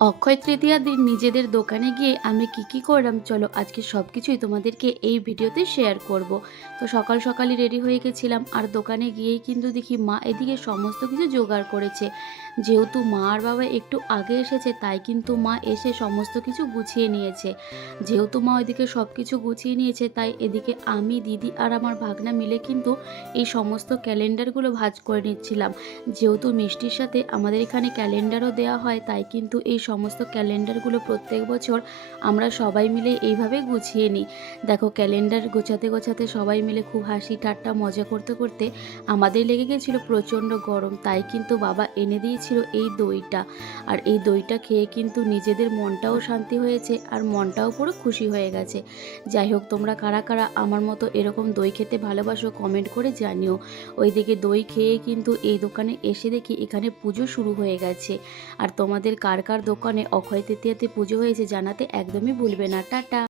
অক্ষয় তৃতীয়ার দিন নিজেদের দোকানে গিয়ে আমি কি করলাম চলো আজকে সব কিছুই তোমাদেরকে এই ভিডিওতে শেয়ার করব। তো সকাল সকালই রেডি হয়ে গেছিলাম, আর দোকানে গিয়েই কিন্তু দেখি মা এদিকে সমস্ত কিছু জোগাড় করেছে। যেহেতু মা আর বাবা একটু আগে এসেছে তাই কিন্তু মা এসে সমস্ত কিছু গুছিয়ে নিয়েছে। যেহেতু মা ওইদিকে সব কিছু গুছিয়ে নিয়েছে তাই এদিকে আমি, দিদি আর আমার ভাগনা মিলে কিন্তু এই সমস্ত ক্যালেন্ডারগুলো ভাঁজ করে নিচ্ছিলাম। যেহেতু মিষ্টির সাথে আমাদের এখানে ক্যালেন্ডারও দেওয়া হয় তাই কিন্তু এই সমস্ত ক্যালেন্ডারগুলো প্রত্যেক বছর আমরা সবাই মিলে এইভাবে গুছিয়ে নিই। দেখো ক্যালেন্ডার গোছাতে গোছাতে সবাই মিলে খুব হাসি ঠাট্টা মজা করতে করতে আমাদের লেগে গেছিলো প্রচণ্ড গরম, তাই কিন্তু বাবা এনে দিয়েছিল এই দইটা। আর এই দইটা খেয়ে কিন্তু নিজেদের মনটাও শান্তি হয়েছে আর মনটাও পুরো খুশি হয়ে গেছে। যাই হোক, তোমরা কারা কারা আমার মতো এরকম দই খেতে ভালোবাসো কমেন্ট করে জানিও। ওইদিকে দই খেয়ে কিন্তু এই দোকানে এসে দেখি এখানে পুজো শুরু হয়ে গেছে। আর তোমাদের কার কার দোকানে অক্ষয় তৃতীয়াতে পুজো হয়েছে জানাতে একদমই ভুলবে না। টাটা।